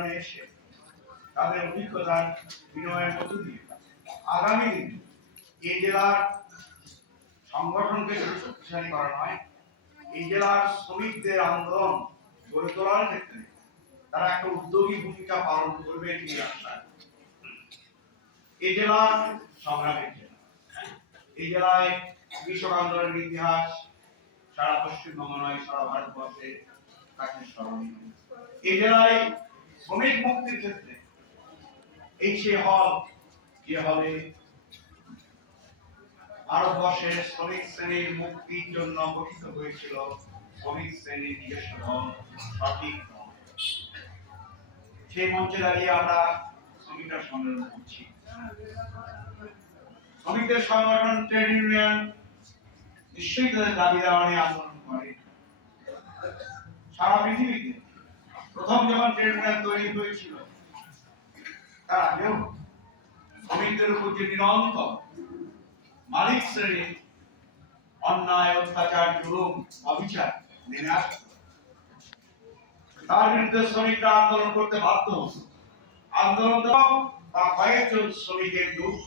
সম্মেলনে এসে তাদের অভিজ্ঞতার বিনিময়ের মধ্য দিয়ে আগামী দিনে এই জেলার সংগঠনকে শুধু শক্তিশালী করা নয় এই জেলার শ্রমিকদের আন্দোলন গড়ে তোলার ক্ষেত্রে তারা একটা উদ্যোগী ভূমিকা পালন করবে এটি আশা এই জেলা সংগ্রামের জেলা। এই জেলায় কৃষক আন্দোলনের ইতিহাস, সারা পশ্চিমবঙ্গ নয়, সারা ভারতবর্ষে কাছে স্মরণীয়। এই জেলায় শ্রমিক মুক্তির ক্ষেত্রে। এই সে হল, যে হলে ভারতবর্ষের শ্রমিক শ্রেণির মুক্তির জন্য গঠিত হয়েছিল শ্রমিক শ্রেণির নিজস্ব দল, সঠিক সেই মঞ্চে দাঁড়িয়ে আমরা শ্রমিকরা সম্মেলন করছি। শ্রমিকদের সংগঠন, ট্রেড ইউনিয়ন নিশ্চয়ই তাদের দাবি দেওয়া নিয়ে আন্দোলন করে। সারা পৃথিবীতে প্রথম যখন ট্রেড ইউনিয়ন তৈরি হয়েছিল, তার আগেও শ্রমিকদের উপর যে নিরন্তর মালিক শ্রেণি অন্যায়, অত্যাচার, জুলুম, অবিচার নেমে আসত। তার বিরুদ্ধে শ্রমিকরা আন্দোলন করতে বাধ্য আন্দোলন বা কয়েকজন শ্রমিকের দুঃখ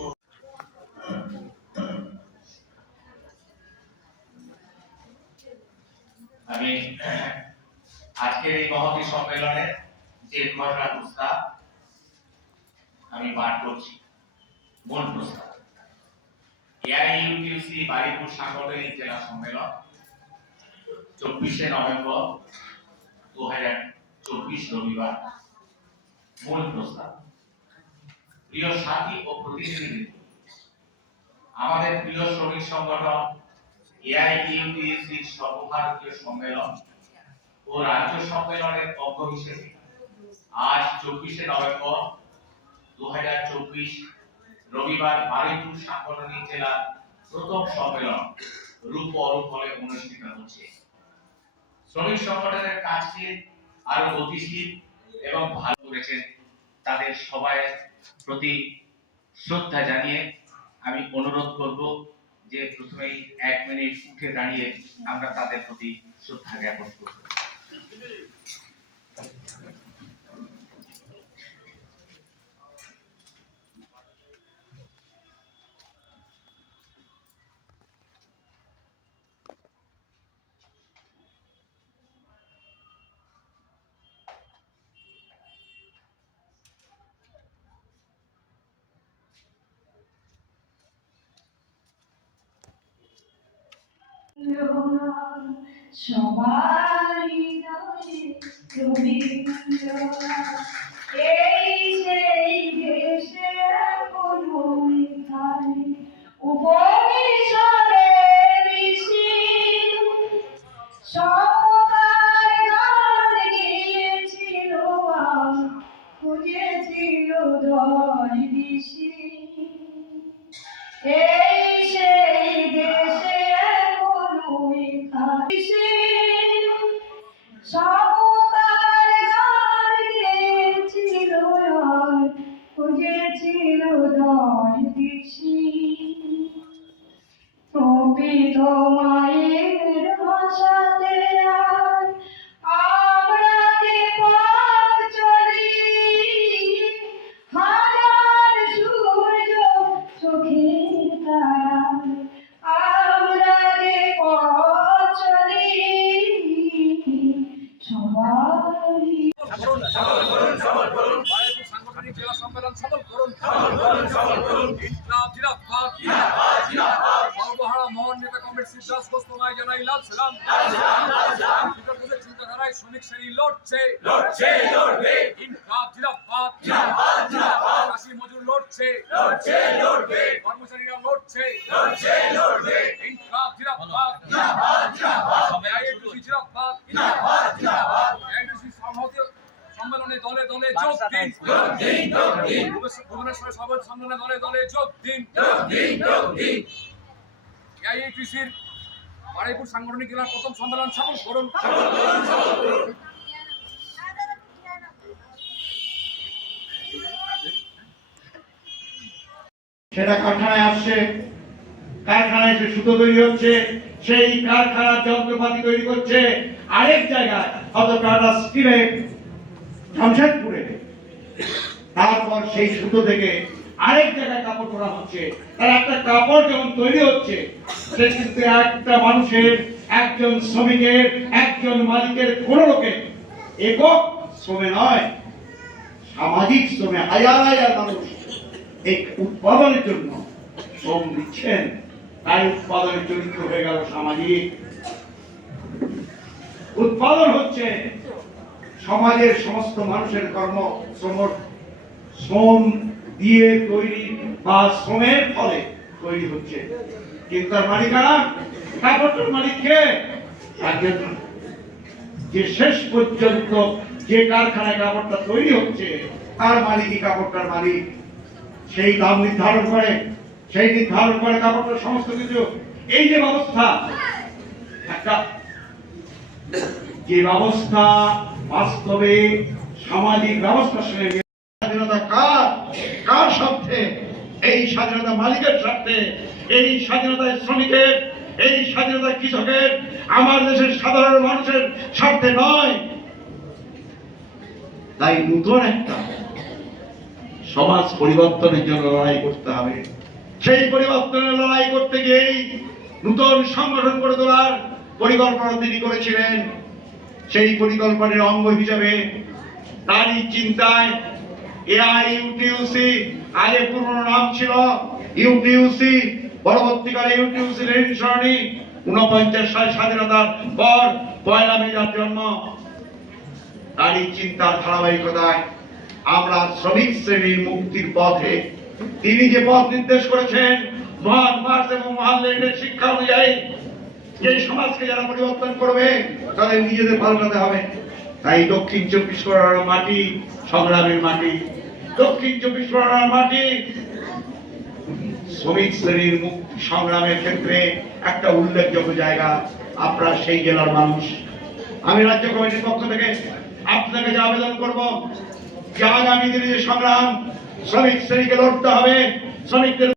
আমি আজকের এই মহতী সম্মেলনে যে ঘটনা প্রস্তাব, আমি পাঠ করছি। মূল প্রস্তাব। এআইইউটিউসি বারিপুর সাংগঠনিক জেলা সম্মেলন, চব্বিশে নভেম্বর দু হাজার চব্বিশ রবিবার। মূল প্রস্তাব। প্রিয় সাথী ও প্রতিনিধিবৃন্দ আমাদের প্রিয় শ্রমিক সংগঠন এআইইউটিএসির সর্বভারতীয় সম্মেলন ও রাজ্য সম্মেলনের অঙ্গ হিসেবে। আজ চব্বিশে নভেম্বর দু রবিবার বারুইপুর সাংগঠনিক জেলার প্রথম সম্মেলন রূপ অরূপ হলে অনুষ্ঠিত হচ্ছে। শ্রমিক সংগঠনের কাজকে আরও গতিশীল এবং ভালো করেছেন তাদের সবাই প্রতি শ্রদ্ধা জানিয়ে আমি অনুরোধ করব যে প্রথমেই এক মিনিট উঠে দাঁড়িয়ে আমরা তাদের প্রতি শ্রদ্ধা জ্ঞাপন করব। Yeah. সবার হৃদয়ে রবীন্দ্রনাথ। এই সেই দেশে কোনো এখানে উপনিষদের ঋষি। সমতার গান গেয়েছিল খুঁজেছিল দশ দিশি এই কমরেড সিদ্ধার্থ ঘোষ তোমায় জানাই লাল সালাম। চিন্তাধারায় শ্রমিক শ্রেণি লড়ছে। লড়ছে লড়বে। ইনকলাব জিন্দাবাদ চাষি মজুর লড়ছে। লড়ছে লড়বে। কর্মচারীরা লড়ছে। লড়ছে লড়বে। ইনকলাব জিন্দাবাদ এআইএডিসি জিন্দাবাদ এআইএডিসি সংহতি সম্মেলনে দলে দলে যোগ দিন। যোগ দিন যোগ দিন। ভুবনেশ্বরের সবাই সম্মেলনে দলে দলে যোগ দিন। যোগ দিন যোগ দিন। এআইএটিসির বারুইপুর সাংগঠনিক জেলার প্রথম সম্মেলন সফল করুন। সেটা কারখানায় আসছে, কারখানায় সুতো তৈরি হচ্ছে, সেই কারখানার যন্ত্রপাতি তৈরি করছে আরেক জায়গায় জামশেদপুরে। তারপর সেই সুতো থেকে আরেক জায়গায় কাপড় করা হচ্ছে। তার একটা কাপড় যখন তৈরি হচ্ছে, সে কিন্তু একটা মানুষের, একজন শ্রমিকের, একজন মালিকের কোন লোকের একক শ্রমে নয়, সামাজিক শ্রমে হাজার হাজার মানুষ এই উৎপাদনের জন্য শ্রম দিচ্ছেন। তাই উৎপাদনের চরিত্র হয়ে গেল সামাজিক। উৎপাদন হচ্ছে সমাজের সমস্ত মানুষের কর্ম, শ্রম শ্রম দিয়ে তৈরি বা শ্রমের ফলে তৈরি হচ্ছে। কিন্তু তার মালিকানা কাপড়টার মালিককে যে শেষ পর্যন্ত যে কারখানায় কাপড়টা তৈরি হচ্ছে, তার মালিকই কাপড়টার মালিক। সেই দাম নির্ধারণ করে, সেই নির্ধারণ করে কাপড়টার সমস্ত কিছু। এই যে ব্যবস্থা, একটা যে ব্যবস্থা বাস্তবে সামাজিক ব্যবস্থার সঙ্গে স্বাধীনতা কার কার স্বার্থে এই স্বাধীনতা মালিকের স্বার্থে, এই স্বাধীনতা শ্রমিকের, এই স্বাধীনতা কৃষকের, আমার দেশের সাধারণ মানুষের স্বার্থে নয়। তাই নতুন একটা সমাজ পরিবর্তনের জন্য লড়াই করতে হবে। সেই পরিবর্তনের লড়াই করতে গিয়েই নতুন সংগঠন করে তোলার পরিকল্পনা তিনি করেছিলেন। সেই পরিকল্পনার অঙ্গ হিসেবে তারই চিন্তায় ইউটিউসি আগে পুরনো নাম ছিল ইউটিউসি পরবর্তীকালে ইউটিউসি লেনিন সরণি উনপঞ্চাশ সাল স্বাধীনতার পর পয়লা জন্ম। চিন্তার ধারাবাহিকতায় আমরা শ্রমিক শ্রেণির মুক্তির পথে তিনি যে পথ নির্দেশ করেছেন, মহান মার্স এবং মহান লেনের শিক্ষা অনুযায়ী, যে সমাজকে যারা পরিবর্তন করবে, তাদের নিজেদের পাল্টাতে হবে। তাই দক্ষিণ চব্বিশ পরগনার মাটি, সংগ্রামের মাটি। দক্ষিণ চব্বিশ পরগনার মাটি। শ্রমিক শ্রেণির সংগ্রামের ক্ষেত্রে একটা উল্লেখযোগ্য জায়গা, আপনারা সেই জেলার মানুষ। আমি রাজ্য কমিটির পক্ষ থেকে আপনাকে যে আবেদন করব, যে আগামী দিনে যে সংগ্রাম, শ্রমিক শ্রেণীকে লড়তে হবে, শ্রমিকদের